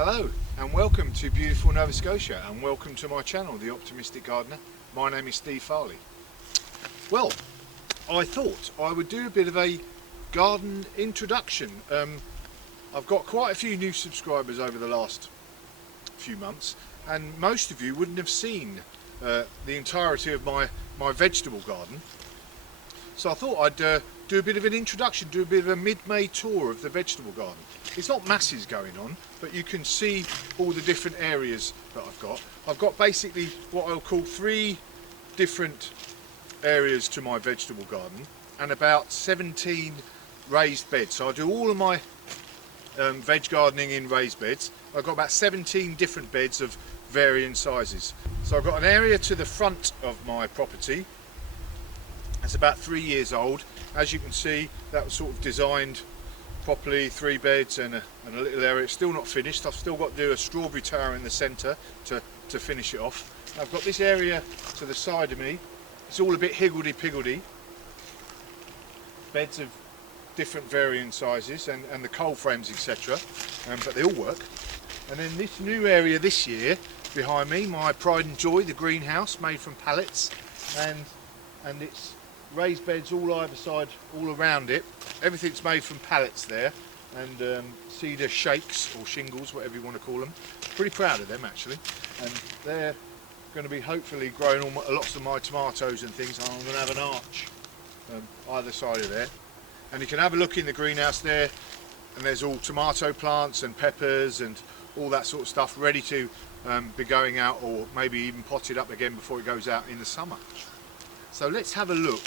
Hello and welcome to beautiful Nova Scotia, and welcome to my channel, The Optimistic Gardener. My name is Steve Farley. Well, I thought I would do a bit of a garden introduction. I've got quite a few new subscribers over the last few months, and most of you wouldn't have seen the entirety of my vegetable garden. So I thought I'd do a bit of an introduction, do a bit of a mid-May tour of the vegetable garden. It's not masses going on, but you can see all the different areas that I've got. I've got basically what I'll call 3 different areas to my vegetable garden and about 17 raised beds. So I do all of my veg gardening in raised beds. I've got about 17 different beds of varying sizes. So I've got an area to the front of my property. It's about 3 years old. As you can see, that was sort of designed properly, 3 beds and a little area. It's still not finished. I've still got to do a strawberry tower in the centre to finish it off. I've got this area to the side of me. It's all a bit higgledy-piggledy. Beds of different varying sizes and the coal frames, etc. But they all work. And then this new area this year behind me, my pride and joy, the greenhouse made from pallets, and it's raised beds all either side, all around it. Everything's made from pallets there, and cedar shakes or shingles, whatever you want to call them. Pretty proud of them actually, and they're going to be hopefully growing lots of my tomatoes and things. I'm going to have an arch either side of there, and you can have a look in the greenhouse there, and there's all tomato plants and peppers and all that sort of stuff ready to be going out, or maybe even potted up again before it goes out in the summer. So let's have a look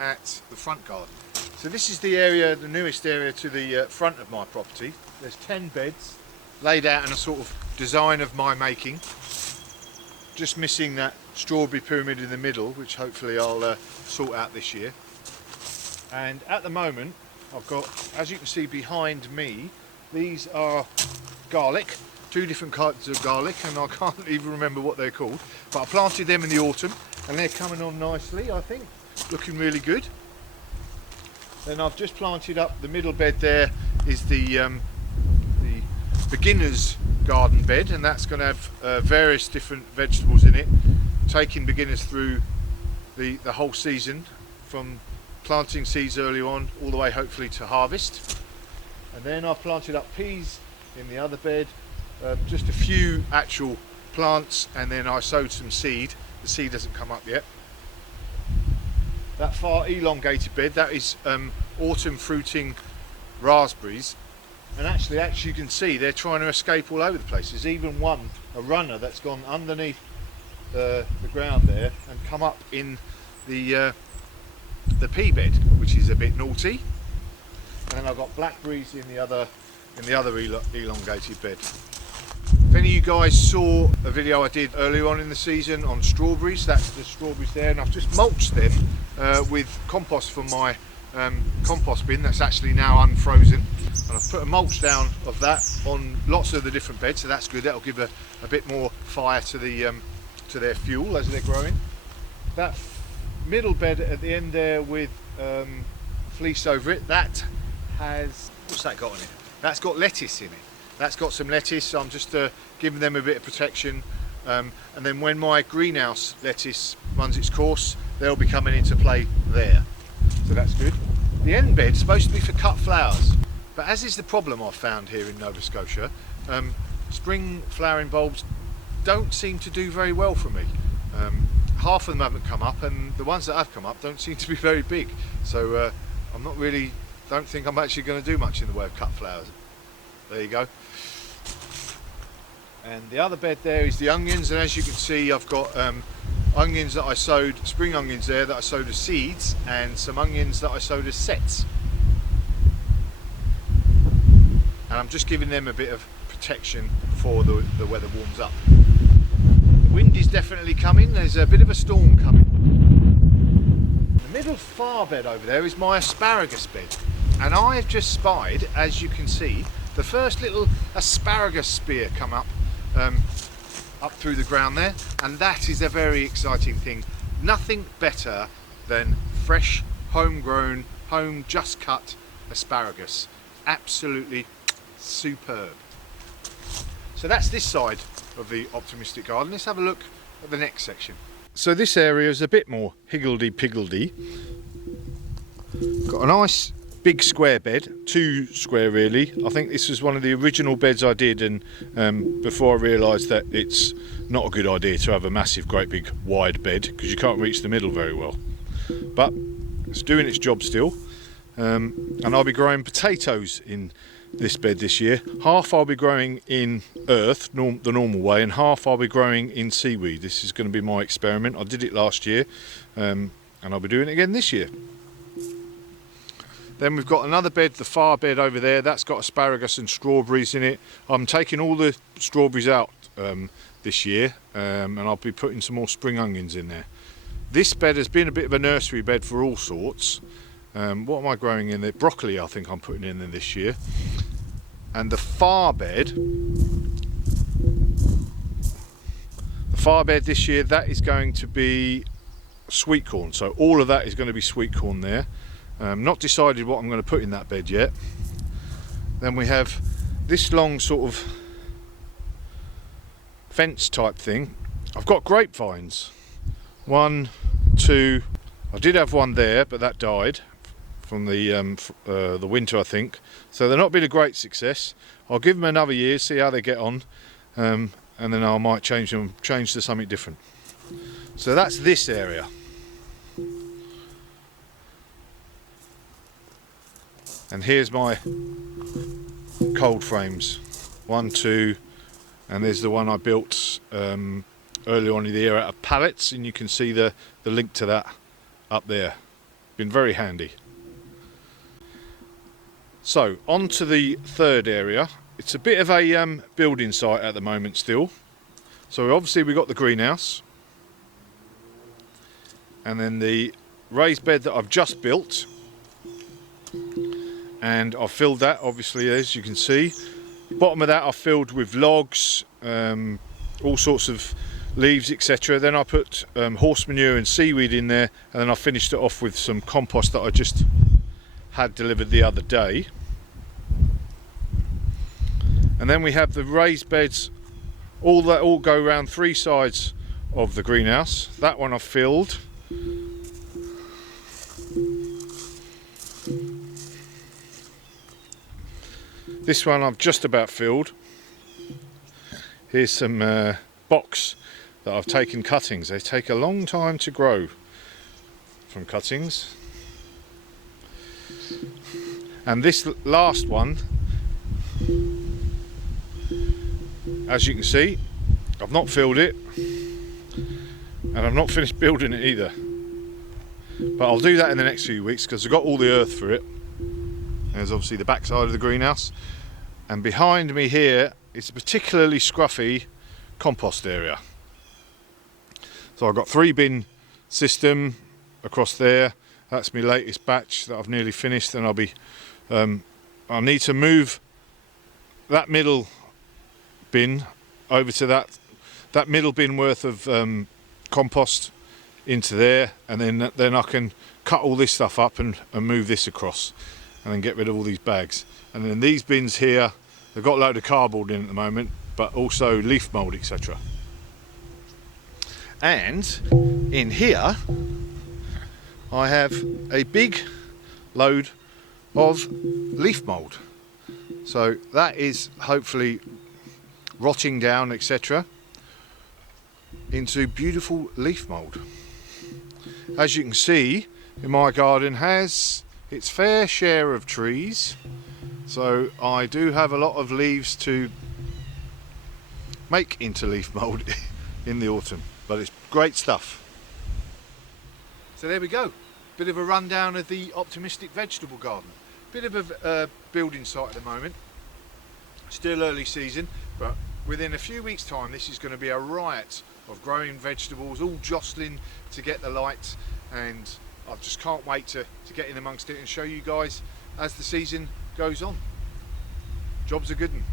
at the front garden. So this is the area, the newest area to the front of my property. There's 10 beds laid out in a sort of design of my making. Just missing that strawberry pyramid in the middle, which hopefully I'll sort out this year. And at the moment, I've got, as you can see behind me, these are garlic, 2 different kinds of garlic, and I can't even remember what they're called. But I planted them in the autumn, and they're coming on nicely, I think, looking really good. Then I've just planted up the middle bed. There is the beginner's garden bed, and that's going to have various different vegetables in it, taking beginners through the whole season, from planting seeds early on all the way hopefully to harvest. And then I've planted up peas in the other bed, just a few actual plants, and then I sowed some seed. The seed hasn't come up yet. That far elongated bed, that is autumn fruiting raspberries, and actually you can see they're trying to escape all over the place. There's even a runner that's gone underneath the ground there and come up in the pea bed, which is a bit naughty. And then I've got blackberries in the other elongated bed. If any of you guys saw a video I did earlier on in the season on strawberries, that's the strawberries there, and I've just mulched them with compost from my compost bin that's actually now unfrozen, and I've put a mulch down of that on lots of the different beds, so that's good. That'll give a bit more fire to their fuel as they're growing. That middle bed at the end there with fleece over it, that has, what's that got on it? That's got lettuce in it. That's got some lettuce, so I'm just giving them a bit of protection, and then when my greenhouse lettuce runs its course, they'll be coming into play there, so that's good. The end bed's supposed to be for cut flowers, but as is the problem I've found here in Nova Scotia, spring flowering bulbs don't seem to do very well for me. Half of them haven't come up, and the ones that have come up don't seem to be very big, so don't think I'm actually going to do much in the way of cut flowers. There you go. And the other bed there is the onions, and as you can see I've got onions that I sowed, spring onions there that I sowed as seeds, and some onions that I sowed as sets. And I'm just giving them a bit of protection before the weather warms up. The wind is definitely coming, there's a bit of a storm coming. The middle far bed over there is my asparagus bed, and I've just spied, as you can see, the first little asparagus spear come up through the ground there, and that is a very exciting thing. Nothing better than fresh, homegrown, just cut asparagus. Absolutely superb. So that's this side of the Optimistic Garden. Let's have a look at the next section. So this area is a bit more higgledy-piggledy. Got a nice big square bed, 2 square really. I think this was one of the original beds I did, and before I realised that it's not a good idea to have a massive, great big wide bed because you can't reach the middle very well. But it's doing its job still. And I'll be growing potatoes in this bed this year. Half I'll be growing in earth, the normal way, and half I'll be growing in seaweed. This is going to be my experiment. I did it last year, and I'll be doing it again this year. Then we've got another bed, the far bed over there. That's got asparagus and strawberries in it. I'm taking all the strawberries out this year, and I'll be putting some more spring onions in there. This bed has been a bit of a nursery bed for all sorts. What am I growing in there? Broccoli, I think I'm putting in there this year. And the far bed this year, that is going to be sweet corn. So all of that is going to be sweet corn there. Not decided what I'm going to put in that bed yet. Then we have this long sort of fence type thing. I've got grapevines. 1, 2. I did have one there, but that died from the winter, I think. So they're not been a great success. I'll give them another year, see how they get on, and then I might change to something different. So that's this area. And here's my cold frames. 1, 2, and there's the one I built early on in the year out of pallets, and you can see the link to that up there. Been very handy. So on to the third area. It's a bit of a building site at the moment still. So obviously we've got the greenhouse, and then the raised bed that I've just built, and I've filled that, obviously, as you can see. Bottom of that I've filled with logs, all sorts of leaves, etc. Then I put horse manure and seaweed in there, and then I finished it off with some compost that I just had delivered the other day. And then we have the raised beds, all go around 3 sides of the greenhouse. That one I've filled. This one I've just about filled. Here's some box that I've taken cuttings. They take a long time to grow from cuttings. And this last one, as you can see, I've not filled it, and I've not finished building it either. But I'll do that in the next few weeks because I've got all the earth for it. There's obviously the back side of the greenhouse. And behind me here is a particularly scruffy compost area. So I've got 3 bin system across there. That's my latest batch that I've nearly finished, and I'll be I'll need to move that middle bin over to that middle bin worth of compost into there, and then I can cut all this stuff up and move this across, and then get rid of all these bags. And then these bins here, they've got a load of cardboard in at the moment, but also leaf mould, etc. And in here I have a big load of leaf mould. So that is hopefully rotting down, etc., into beautiful leaf mould. As you can see, in my garden has its fair share of trees, so I do have a lot of leaves to make into leaf mould in the autumn, but it's great stuff. So there we go, bit of a rundown of the Optimistic Vegetable Garden. Bit of a building site at the moment, still early season, but within a few weeks time this is going to be a riot of growing vegetables, all jostling to get the light, and I just can't wait to get in amongst it and show you guys as the season goes on. Job's a good one.